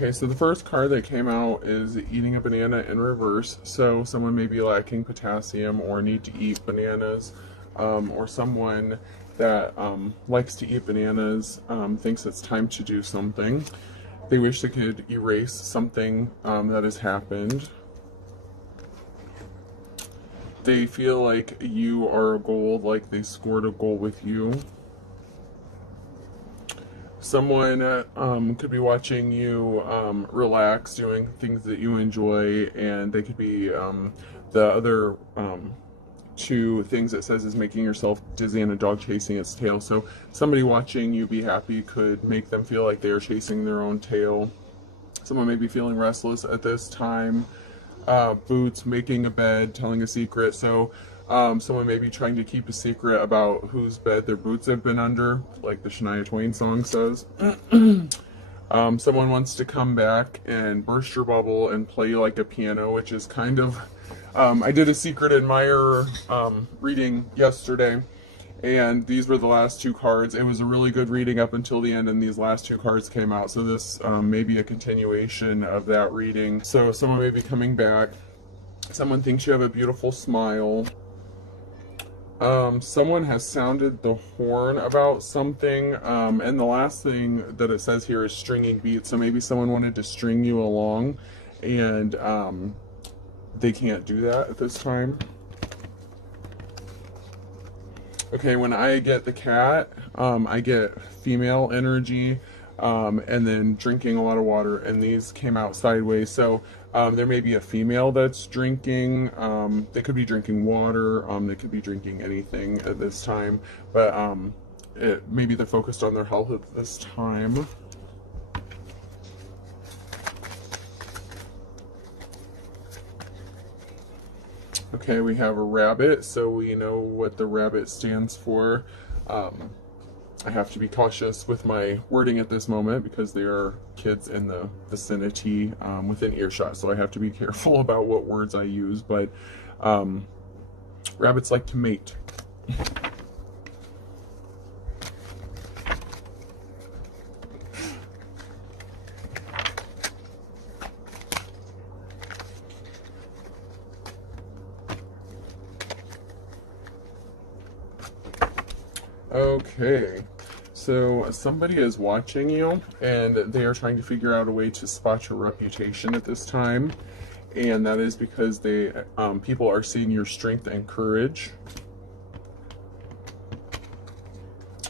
Okay, so the first card that came out is eating a banana in reverse. So someone may be lacking potassium or need to eat bananas, or someone that likes to eat bananas thinks it's time to do something. They wish they could erase something that has happened. They feel like you are a goal, like they scored a goal with you. Someone could be watching you relax, doing things that you enjoy, and they could be the other two things it says is making yourself dizzy and a dog chasing its tail. So somebody watching you be happy could make them feel like they are chasing their own tail. Someone may be feeling restless at this time. Boots, making a bed, telling a secret. So someone may be trying to keep a secret about whose bed their boots have been under, like the Shania Twain song says. Someone wants to come back and burst your bubble and play like a piano, which is kind of... I did a Secret Admirer reading yesterday, and these were the last two cards. It was a really good reading up until the end, and these last two cards came out. So this may be a continuation of that reading. So someone may be coming back. Someone thinks you have a beautiful smile. Someone has sounded the horn about something, and the last thing that it says here is stringing beats. So maybe someone wanted to string you along, and they can't do that at this time. Okay, when I get the cat, I get female energy, and then drinking a lot of water, and these came out sideways. So there may be a female that's drinking. They could be drinking water. They could be drinking anything at this time, but maybe they're focused on their health at this time. Okay, we have a rabbit, so we know what the rabbit stands for. I have to be cautious with my wording at this moment because there are kids in the vicinity within earshot, so I have to be careful about what words I use, but rabbits like to mate. Okay, so somebody is watching you, and they are trying to figure out a way to spot your reputation at this time, and that is because they people are seeing your strength and courage.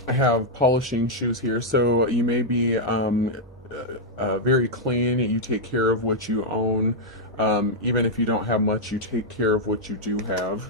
I have polishing shoes here, so you may be very clean. You take care of what you own. Even if you don't have much, you take care of what you do have.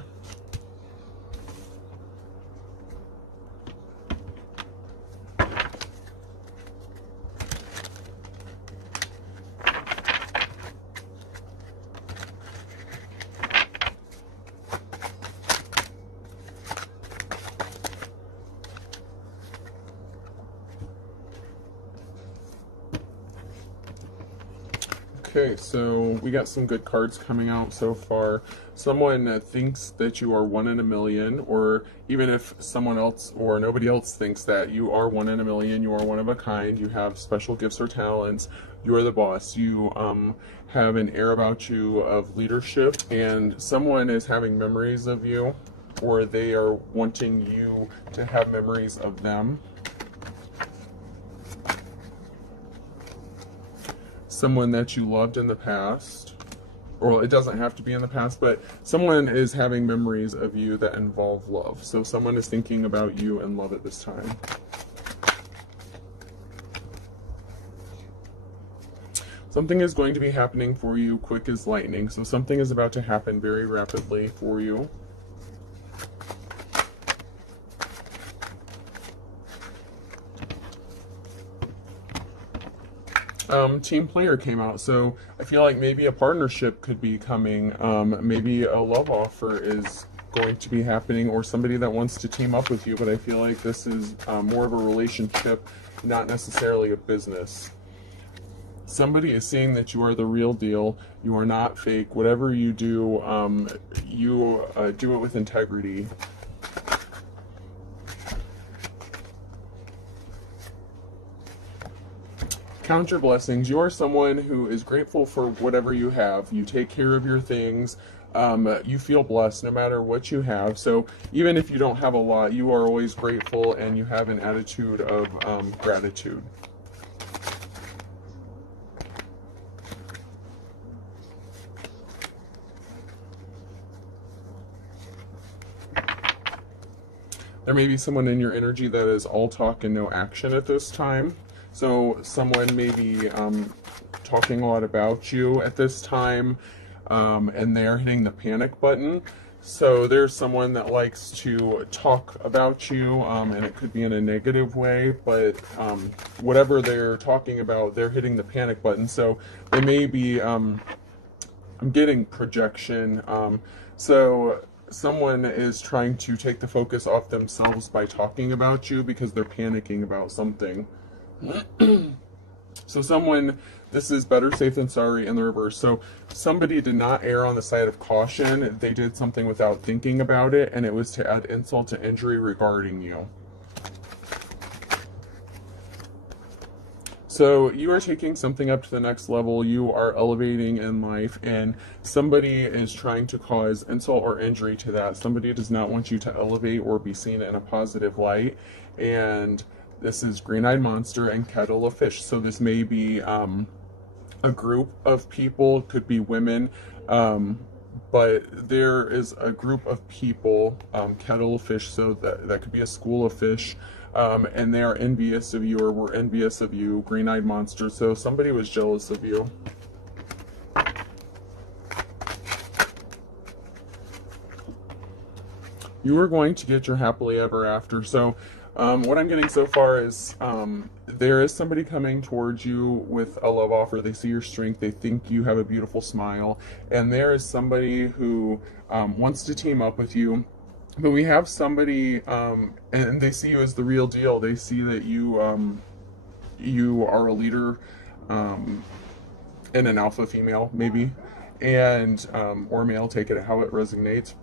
Okay, so we got some good cards coming out so far. Someone thinks that you are 1 in a million, or even if someone else or nobody else thinks that you are 1 in a million, you are one of a kind, you have special gifts or talents, you are the boss, you have an air about you of leadership, and someone is having memories of you, or they are wanting you to have memories of them. Someone that you loved in the past, or it doesn't have to be in the past, but someone is having memories of you that involve love. So someone is thinking about you and love at this time. Something is going to be happening for you quick as lightning. So something is about to happen very rapidly for you. Team player came out, so I feel like maybe a partnership could be coming. Maybe a love offer is going to be happening, or somebody that wants to team up with you, but I feel like this is more of a relationship, not necessarily a business. Somebody is saying that you are the real deal, you are not fake. Whatever you do, you do it with integrity. count your blessings. You are someone who is grateful for whatever you have. You take care of your things. You feel blessed no matter what you have. So even if you don't have a lot, you are always grateful and you have an attitude of gratitude. There may be someone in your energy that is all talk and no action at this time. So someone may be talking a lot about you at this time, and they're hitting the panic button. So there's someone that likes to talk about you, and it could be in a negative way, but whatever they're talking about, they're hitting the panic button. So they may be, I'm getting projection. So someone is trying to take the focus off themselves by talking about you because they're panicking about something. So someone, this is better safe than sorry in the reverse. So somebody did not err on the side of caution. They did something without thinking about it, and it was to add insult to injury regarding you. So you are taking something up to the next level. You are elevating in life, and somebody is trying to cause insult or injury to that. Somebody does not want you to elevate or be seen in a positive light. And this is green-eyed monster and kettle of fish. So this may be a group of people, could be women, but there is a group of people, kettle of fish, so that could be a school of fish, and they are envious of you or were envious of you, green-eyed monster. So somebody was jealous of you. You are going to get your happily ever after. So what I'm getting so far is there is somebody coming towards you with a love offer. They see your strength. They think you have a beautiful smile. And there is somebody who wants to team up with you. But we have somebody, and they see you as the real deal. They see that you you are a leader and an alpha female, maybe, and or male, take it how it resonates.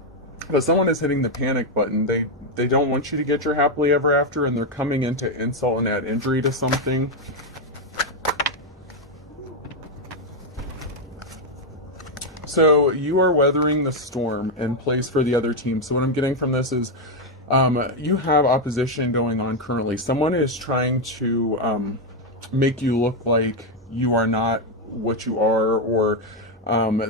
But someone is hitting the panic button. They don't want you to get your happily ever after, and they're coming in to insult and add injury to something. So you are weathering the storm and plays for the other team. So what I'm getting from this is you have opposition going on currently. Someone is trying to make you look like you are not what you are, or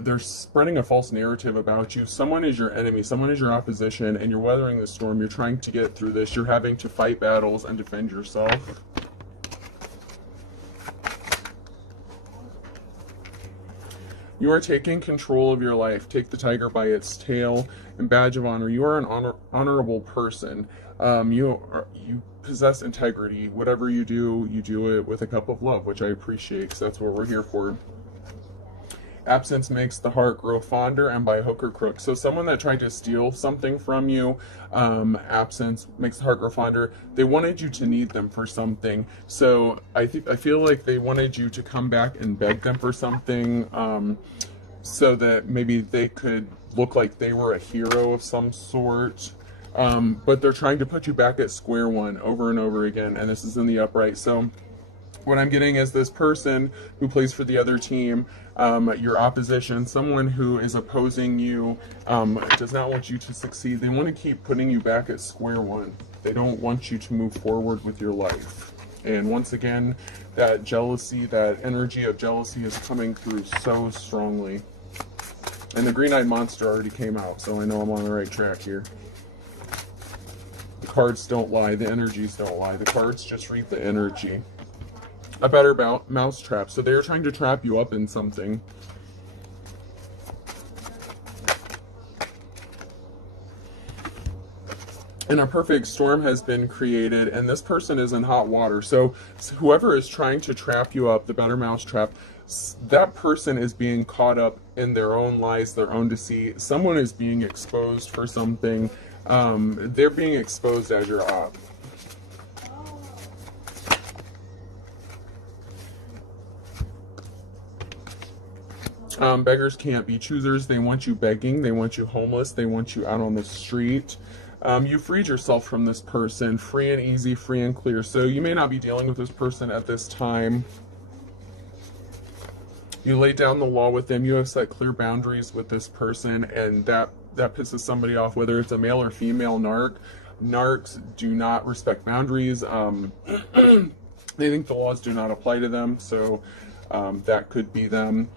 they're spreading a false narrative about you. Someone is your enemy, someone is your opposition, and you're weathering the storm. You're trying to get through this. You're having to fight battles and defend yourself. You are taking control of your life. Take the tiger by its tail and badge of honor. You are an honorable person. You possess integrity. Whatever you do it with a cup of love, which I appreciate, because that's what we're here for. Absence makes the heart grow fonder, and by hook or crook. So someone that tried to steal something from you, absence makes the heart grow fonder. They wanted you to need them for something. So I feel like they wanted you to come back and beg them for something, so that maybe they could look like they were a hero of some sort. But they're trying to put you back at square one over and over again, and this is in the upright. So what I'm getting is this person who plays for the other team, your opposition, someone who is opposing you, does not want you to succeed. They want to keep putting you back at square one. They don't want you to move forward with your life. And once again, that jealousy, that energy of jealousy is coming through so strongly. And the green-eyed monster already came out, so I know I'm on the right track here. The cards don't lie. The energies don't lie. The cards just read the energy. A better mouse trap. So they're trying to trap you up in something. And a perfect storm has been created, and this person is in hot water. So whoever is trying to trap you up, the better mouse trap, that person is being caught up in their own lies, their own deceit. Someone is being exposed for something. They're being exposed as your op. Beggars can't be choosers. They want you begging. They want you homeless. They want you out on the street. You freed yourself from this person, free and easy, free and clear. So you may not be dealing with this person at this time. You lay down the law with them. You have set clear boundaries with this person, and that pisses somebody off, whether it's a male or female narc. Narcs do not respect boundaries. They think the laws do not apply to them, so that could be them.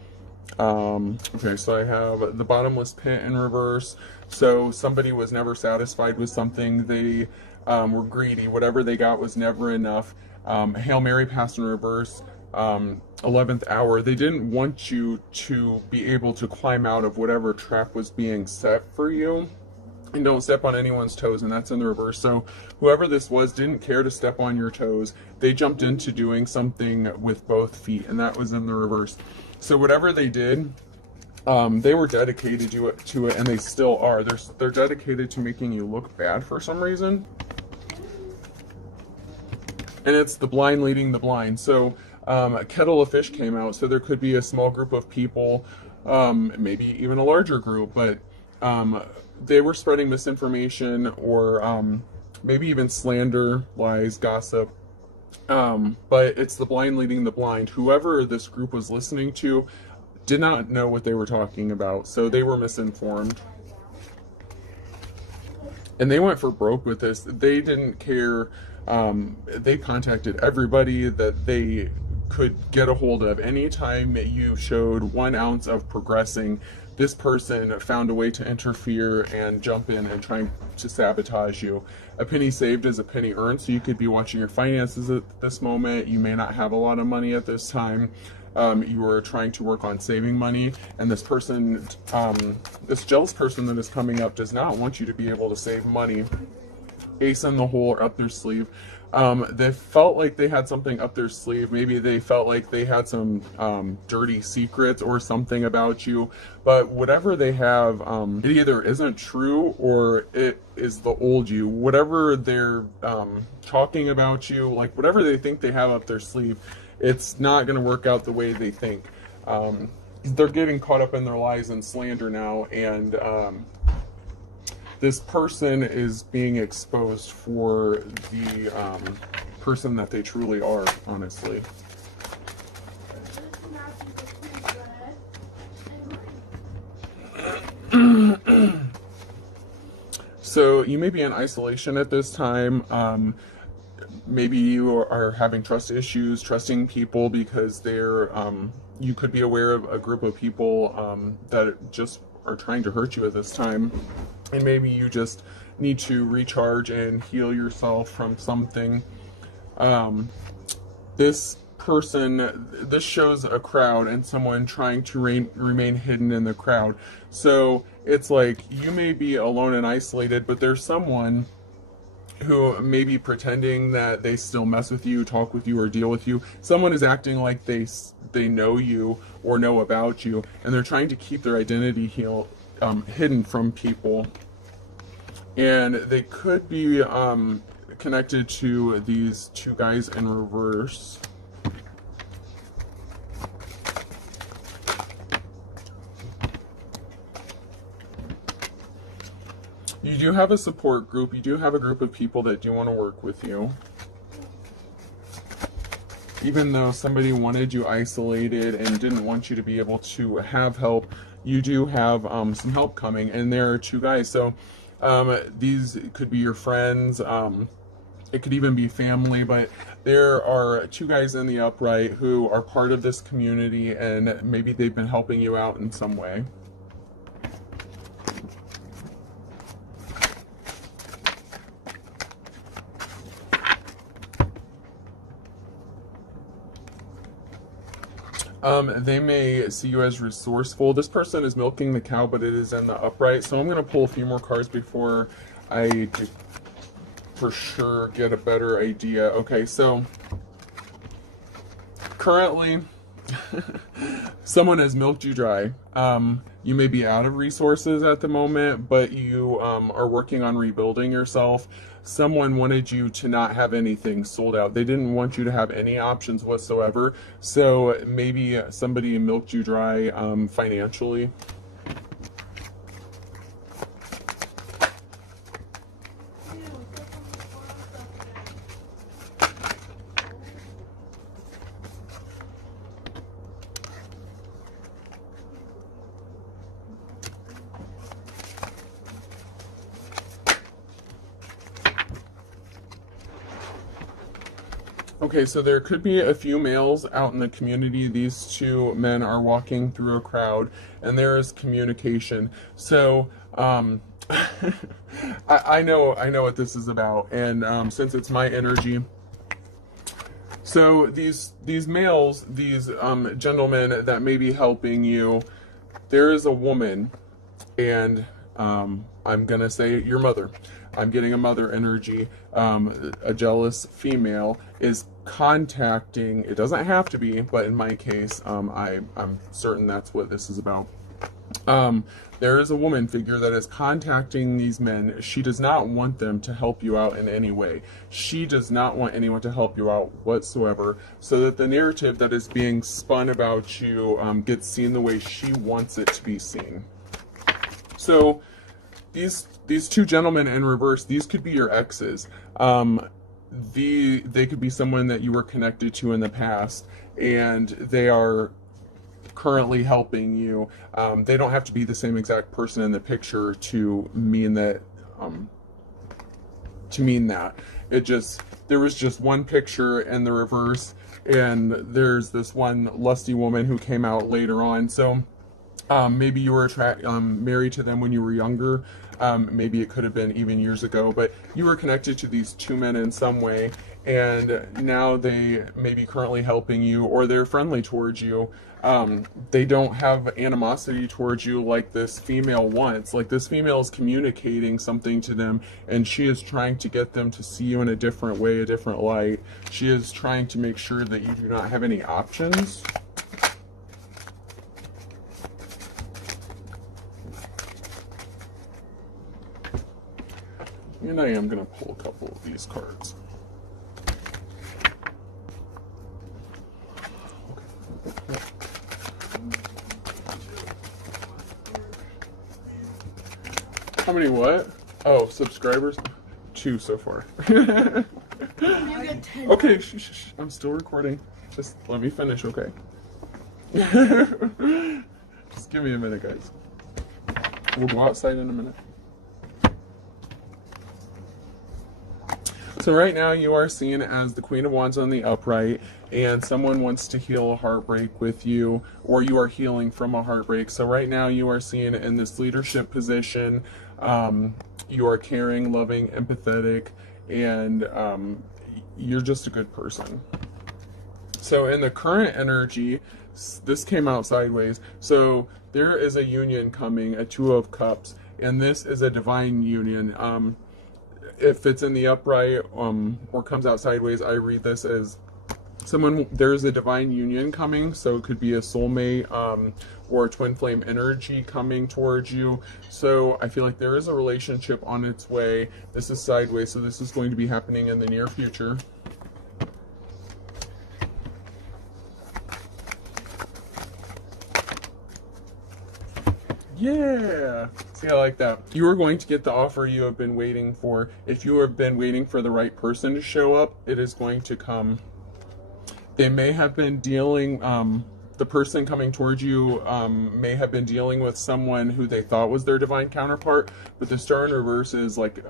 Okay, so I have the bottomless pit in reverse. So somebody was never satisfied with something. They were greedy. Whatever they got was never enough. Hail Mary pass in reverse. 11th hour. They didn't want you to be able to climb out of whatever trap was being set for you. And don't step on anyone's toes, and that's in the reverse. So whoever this was didn't care to step on your toes. They jumped into doing something with both feet, and that was in the reverse. So whatever they did, they were dedicated to it, and they still are. They're dedicated to making you look bad for some reason. And it's the blind leading the blind. So a kettle of fish came out, so there could be a small group of people, maybe even a larger group, but they were spreading misinformation or maybe even slander, lies, gossip. But it's the blind leading the blind. Whoever this group was listening to did not know what they were talking about, so they were misinformed. And they went for broke with this. They didn't care. They contacted everybody that they could get a hold of. Anytime you showed 1 ounce of progressing, this person found a way to interfere and jump in and try to sabotage you. A penny saved is a penny earned, so you could be watching your finances at this moment. You may not have a lot of money at this time. You are trying to work on saving money, and this person, this jealous person that is coming up does not want you to be able to save money. Ace in the hole or up their sleeve. They felt like they had something up their sleeve. Maybe they felt like they had some dirty secrets or something about you. But whatever they have, it either isn't true or it is the old you. Whatever they're talking about you, like whatever they think they have up their sleeve, it's not going to work out the way they think. They're getting caught up in their lies and slander now, and this person is being exposed for the person that they truly are, honestly. So you may be in isolation at this time. Maybe you are having trust issues, trusting people because they're, you could be aware of a group of people that just are trying to hurt you at this time. And maybe you just need to recharge and heal yourself from something. This person, this shows a crowd and someone trying to remain hidden in the crowd. So it's like you may be alone and isolated, but there's someone who may be pretending that they still mess with you, talk with you, or deal with you. Someone is acting like they know you or know about you, and they're trying to keep their identity hidden from people. And they could be connected to these 2 guys in reverse. You do have a support group. You do have a group of people that do want to work with you. Even though somebody wanted you isolated and didn't want you to be able to have help, you do have some help coming, and there are 2 guys. So these could be your friends. It could even be family, but there are 2 guys in the upright who are part of this community, and maybe they've been helping you out in some way. They may see you as resourceful. This person is milking the cow, but it is in the upright. So I'm going to pull a few more cards before I for sure get a better idea. Okay, so currently someone has milked you dry. You may be out of resources at the moment, but you are working on rebuilding yourself. Someone wanted you to not have anything sold out. They didn't want you to have any options whatsoever. So maybe somebody milked you dry financially. Okay, so there could be a few males out in the community. These two men are walking through a crowd, and there is communication. So, I know what this is about, and since it's my energy, so these males, these gentlemen that may be helping you, there is a woman, and I'm gonna say your mother. I'm getting a mother energy. A jealous female is contacting. It doesn't have to be, but in my case, I'm certain that's what this is about. There is a woman figure that is contacting these men. She does not want them to help you out in any way. She does not want anyone to help you out whatsoever, so that the narrative that is being spun about you gets seen the way she wants it to be seen. So these two gentlemen in reverse, these could be your exes. They could be someone that you were connected to in the past, and they are currently helping you. They don't have to be the same exact person in the picture to mean that. It just, there was just one picture in the reverse, and there's this one lusty woman who came out later on. So maybe you were married to them when you were younger. Maybe it could have been even years ago, but you were connected to these two men in some way, and now they may be currently helping you, or they're friendly towards you. They don't have animosity towards you like this female wants. Like, this female is communicating something to them, and she is trying to get them to see you in a different way, a different light. She is trying to make sure that you do not have any options. And I am going to pull a couple of these cards. Okay. How many what? Oh, subscribers? 2 so far. Okay, shh. I'm still recording. Just let me finish, okay? Just give me a minute, guys. We'll go outside in a minute. So right now you are seen as the Queen of Wands on the upright, and someone wants to heal a heartbreak with you, or you are healing from a heartbreak. So right now you are seen in this leadership position. You are caring, loving, empathetic, and you're just a good person. So in the current energy, this came out sideways. So there is a union coming, a 2 of Cups, and this is a divine union. If it's in the upright or comes out sideways, I read this as there's a divine union coming. So it could be a soulmate or a twin flame energy coming towards you. So I feel like there is a relationship on its way. This is sideways, so this is going to be happening in the near future. Yeah. See, I like that. You are going to get the offer you have been waiting for. If you have been waiting for the right person to show up, it is going to come. They may have been dealing, the person coming towards you may have been dealing with someone who they thought was their divine counterpart, but the Star in reverse is like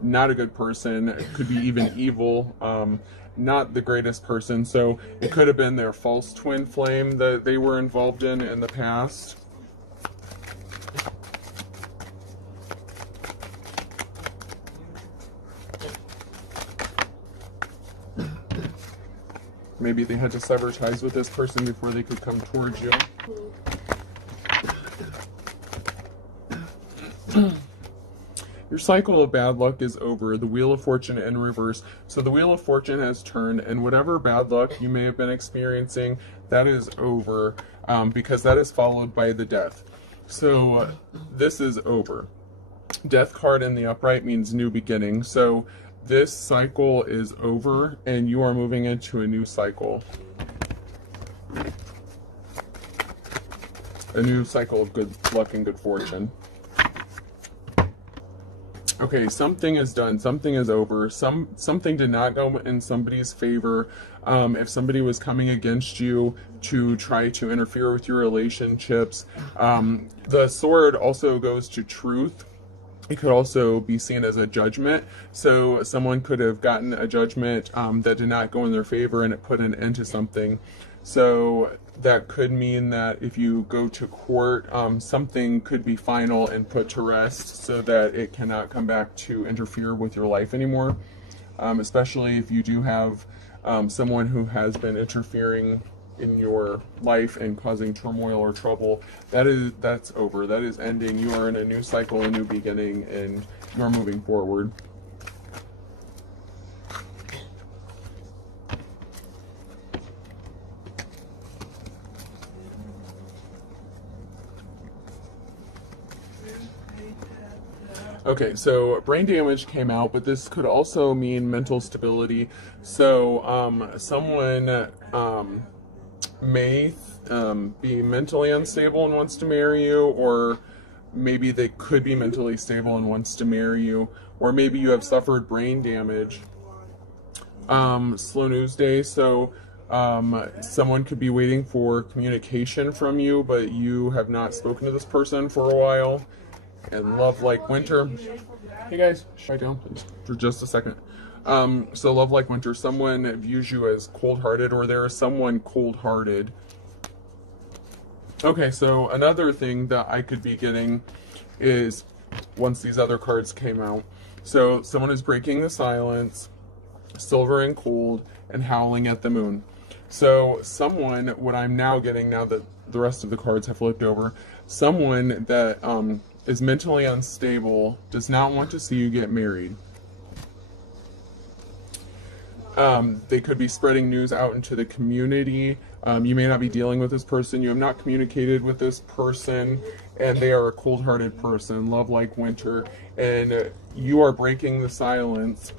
not a good person. It could be even evil. Not the greatest person. So it could have been their false twin flame that they were involved in the past. Maybe they had to sever ties with this person before they could come towards you. Your cycle of bad luck is over. The Wheel of Fortune in reverse. So the Wheel of Fortune has turned, and whatever bad luck you may have been experiencing, that is over, because that is followed by the Death. So this is over. Death card in the upright means new beginning. So this cycle is over, and you are moving into a new cycle. A new cycle of good luck and good fortune. Okay, something is done. Something is over. Something did not go in somebody's favor. If somebody was coming against you to try to interfere with your relationships, the sword also goes to truth. It could also be seen as a judgment. So someone could have gotten a judgment that did not go in their favor, and it put an end to something. So that could mean that if you go to court, something could be final and put to rest so that it cannot come back to interfere with your life anymore. Especially if you do have someone who has been interfering in your life and causing turmoil or trouble. That's over. That is ending. You are in a new cycle, a new beginning, and you are moving forward. Okay, so brain damage came out, but this could also mean mental stability. So someone may be mentally unstable and wants to marry you, or maybe they could be mentally stable and wants to marry you, or maybe you have suffered brain damage. Slow news day. So someone could be waiting for communication from you, but you have not spoken to this person for a while. And love like winter. Hey guys, quiet down please for just a second. So love like winter, someone views you as cold-hearted, or there is someone cold-hearted. Okay, so another thing that I could be getting is, once these other cards came out, so someone is breaking the silence, silver and cold, and howling at the moon. So someone, what I'm now getting, now that the rest of the cards have flipped over, someone that is mentally unstable, does not want to see you get married. They could be spreading news out into the community. You may not be dealing with this person. You have not communicated with this person, and they are a cold-hearted person, love like winter, and you are breaking the silence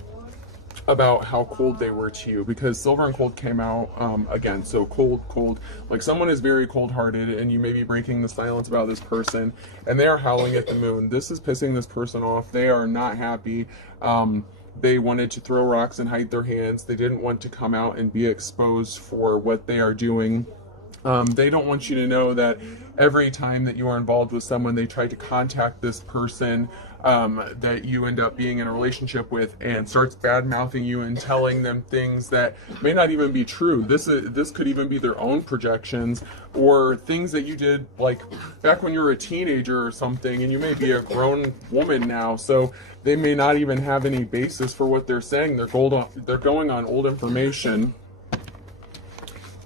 about how cold they were to you, because silver and cold came out again. So cold, like someone is very cold-hearted, and you may be breaking the silence about this person, and they are howling at the moon. This is pissing this person off. They are not happy. They wanted to throw rocks and hide their hands. They didn't want to come out and be exposed for what they are doing. They don't want you to know that every time that you are involved with someone, they try to contact this person that you end up being in a relationship with, and starts bad-mouthing you and telling them things that may not even be true. This could even be their own projections, or things that you did like back when you were a teenager or something, and you may be a grown woman now, so they may not even have any basis for what they're saying. They're going on old information.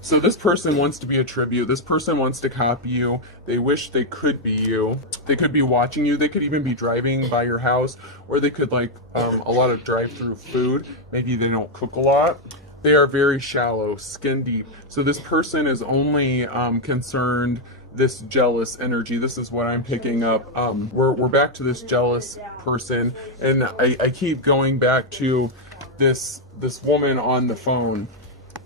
So this person wants to be a tribute. This person wants to copy you. They wish they could be you. They could be watching you. They could even be driving by your house, or they could like a lot of drive-through food. Maybe they don't cook a lot. They are very shallow, skin deep. So this person is only concerned, this jealous energy. This is what I'm picking up. We're back to this jealous person, and I keep going back to this woman on the phone.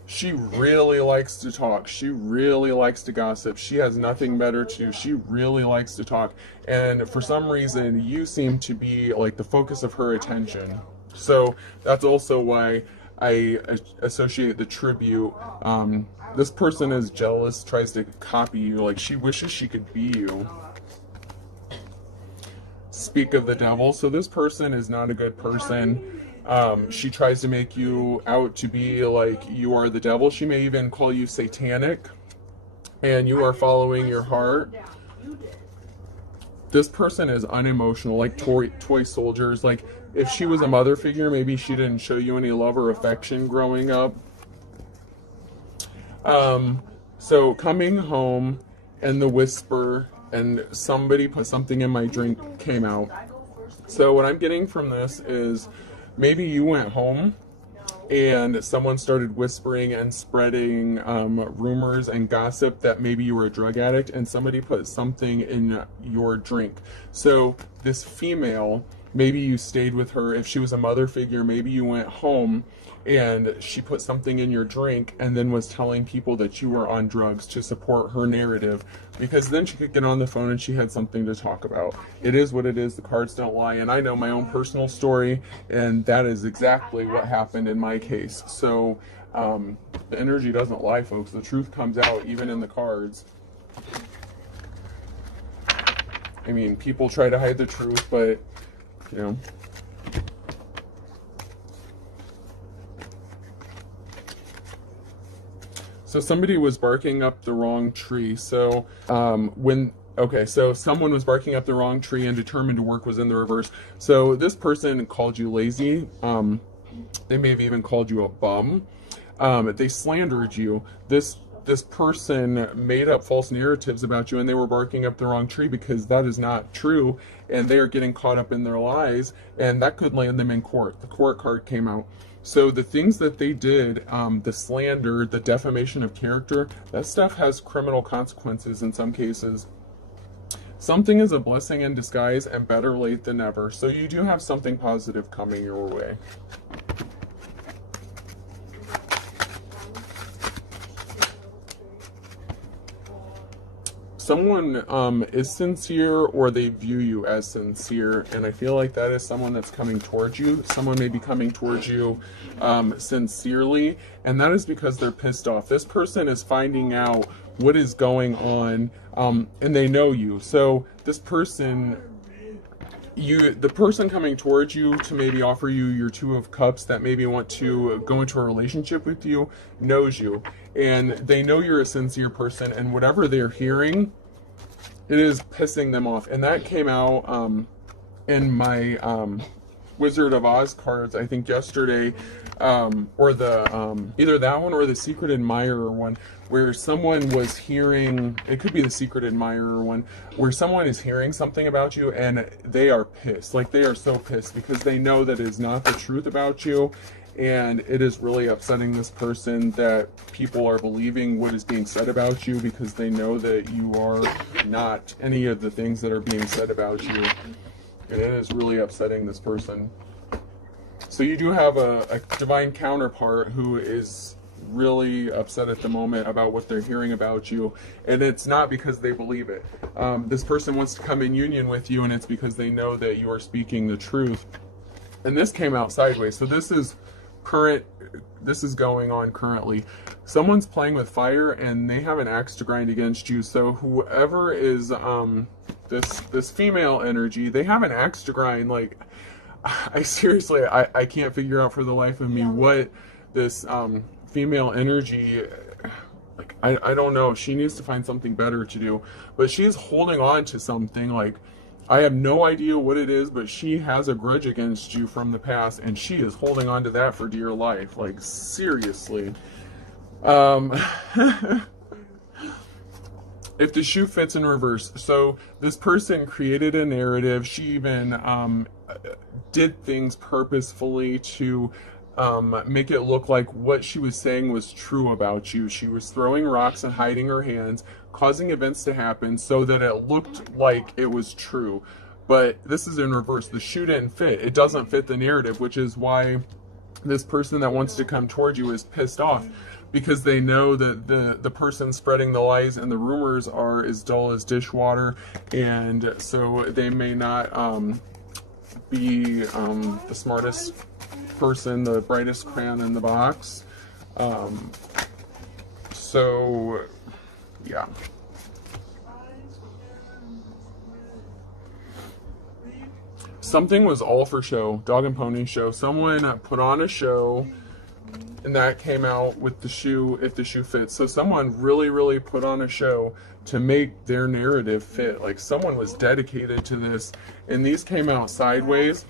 She really likes to talk. She really likes to gossip. She has nothing better to do. She really likes to talk. And for some reason, you seem to be like the focus of her attention. So that's also why I associate the tribute. This person is jealous, tries to copy you. Like she wishes she could be you. Speak of the devil. So this person is not a good person. She tries to make you out to be like you are the devil. She may even call you satanic, and you are following your heart. This person is unemotional, like toy soldiers. Like if she was a mother figure, maybe she didn't show you any love or affection growing up. So coming home, and the whisper, and somebody put something in my drink came out. So what I'm getting from this is, maybe you went home and someone started whispering and spreading rumors and gossip that maybe you were a drug addict, and somebody put something in your drink. So this female, maybe you stayed with her. If she was a mother figure, maybe you went home and she put something in your drink and then was telling people that you were on drugs to support her narrative, because then she could get on the phone and she had something to talk about. It is what it is. The cards don't lie, and I know my own personal story, and that is exactly what happened in my case. So the energy doesn't lie, folks. The truth comes out even in the cards. I mean, people try to hide the truth, but you know. So somebody was barking up the wrong tree. So so someone was barking up the wrong tree and determined to work was in the reverse. So this person called you lazy. They may have even called you a bum. They slandered you. This person made up false narratives about you, and they were barking up the wrong tree because that is not true, and they are getting caught up in their lies, and that could land them in court. The court card came out. So the things that they did, the slander, the defamation of character, that stuff has criminal consequences in some cases. Something is a blessing in disguise, and better late than never. So you do have something positive coming your way. Someone is sincere, or they view you as sincere, and I feel like that is someone that's coming towards you. Someone may be coming towards you sincerely, and that is because they're pissed off. This person is finding out what is going on, and they know you. So this person, the person coming towards you to maybe offer you your Two of Cups, that maybe want to go into a relationship with you, knows you, and they know you're a sincere person, and whatever they're hearing, it is pissing them off. And that came out in my Wizard of Oz cards, I think yesterday, or the either that one or the Secret Admirer one, where someone was hearing, it could be the Secret Admirer one, where someone is hearing something about you and they are pissed. Like, they are so pissed because they know that it is not the truth about you, and it is really upsetting this person that people are believing what is being said about you, because they know that you are not any of the things that are being said about you. And it is really upsetting this person. So you do have a divine counterpart who is really upset at the moment about what they're hearing about you, and it's not because they believe it. This person wants to come in union with you, and it's because they know that you are speaking the truth. And this came out sideways, so this is going on currently. Someone's playing with fire, and they have an axe to grind against you. So whoever is this female energy, they have an axe to grind. Like, I seriously, I can't figure out for the life of me what this female energy, like, I don't know. She needs to find something better to do, but she's holding on to something. Like, I have no idea what it is, but she has a grudge against you from the past, and she is holding on to that for dear life. Like, seriously. If the shoe fits in reverse. So this person created a narrative. She even did things purposefully to make it look like what she was saying was true about you. She was throwing rocks and hiding her hands, causing events to happen so that it looked like it was true. But this is in reverse. The shoe didn't fit. It doesn't fit the narrative, which is why this person that wants to come toward you is pissed off, because they know that the person spreading the lies and the rumors are as dull as dishwater, and so they may not be the smartest person, the brightest crayon in the box. So yeah. Something was all for show. Dog and pony show. Someone put on a show, and that came out with the shoe, if the shoe fits. So someone really put on a show to make their narrative fit. Like, someone was dedicated to this, and these came out sideways.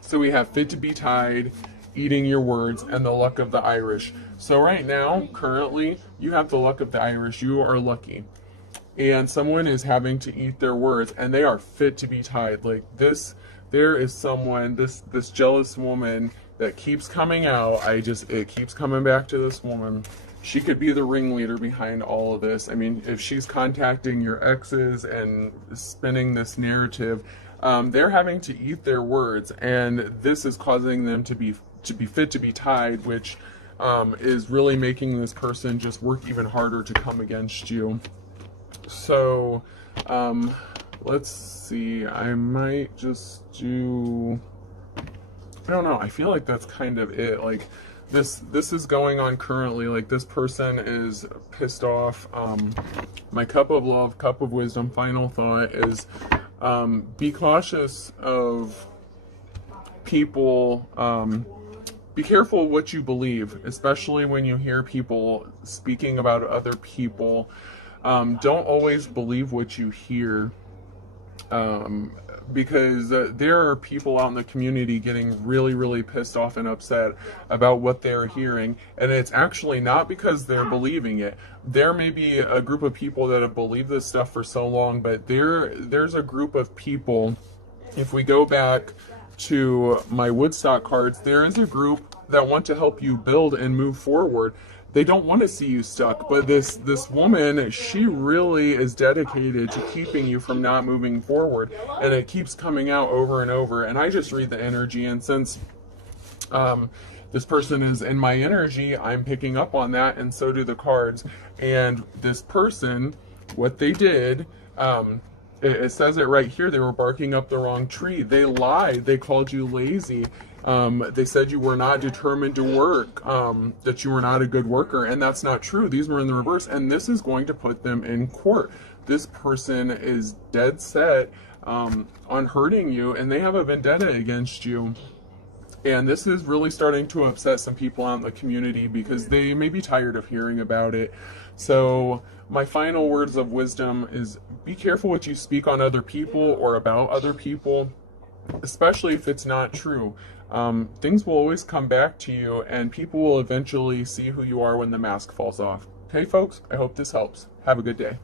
So we have fit to be tied, eating your words, and the luck of the Irish. So right now, currently, you have the luck of the Irish. You are lucky. And someone is having to eat their words, and they are fit to be tied. Like, this, there is someone, this jealous woman that keeps coming out. It keeps coming back to this woman. She could be the ringleader behind all of this. I mean, if she's contacting your exes and spinning this narrative, they're having to eat their words, and this is causing them to be fit to be tied, which is really making this person just work even harder to come against you. So let's see, I might just do, I don't know, I feel like that's kind of it. Like, this is going on currently. Like, this person is pissed off. My cup of love, cup of wisdom, final thought is, be cautious of people, be careful what you believe, especially when you hear people speaking about other people. Don't always believe what you hear, because there are people out in the community getting really, really pissed off and upset about what they're hearing, and it's actually not because they're believing it. There may be a group of people that have believed this stuff for so long, but there's a group of people, if we go back to my Woodstock cards, there is a group that want to help you build and move forward. They don't want to see you stuck, but this woman, she really is dedicated to keeping you from not moving forward, and it keeps coming out over and over. And I just read the energy, and since this person is in my energy, I'm picking up on that, and so do the cards. And this person, what they did, it says it right here, they were barking up the wrong tree. They lied. They called you lazy. They said you were not determined to work, that you were not a good worker, and that's not true. These were in the reverse, and this is going to put them in court. This person is dead set on hurting you, and they have a vendetta against you. And this is really starting to upset some people out in the community because they may be tired of hearing about it. So my final words of wisdom is be careful what you speak on other people or about other people, especially if it's not true. Things will always come back to you, and people will eventually see who you are when the mask falls off. Okay, folks, I hope this helps. Have a good day.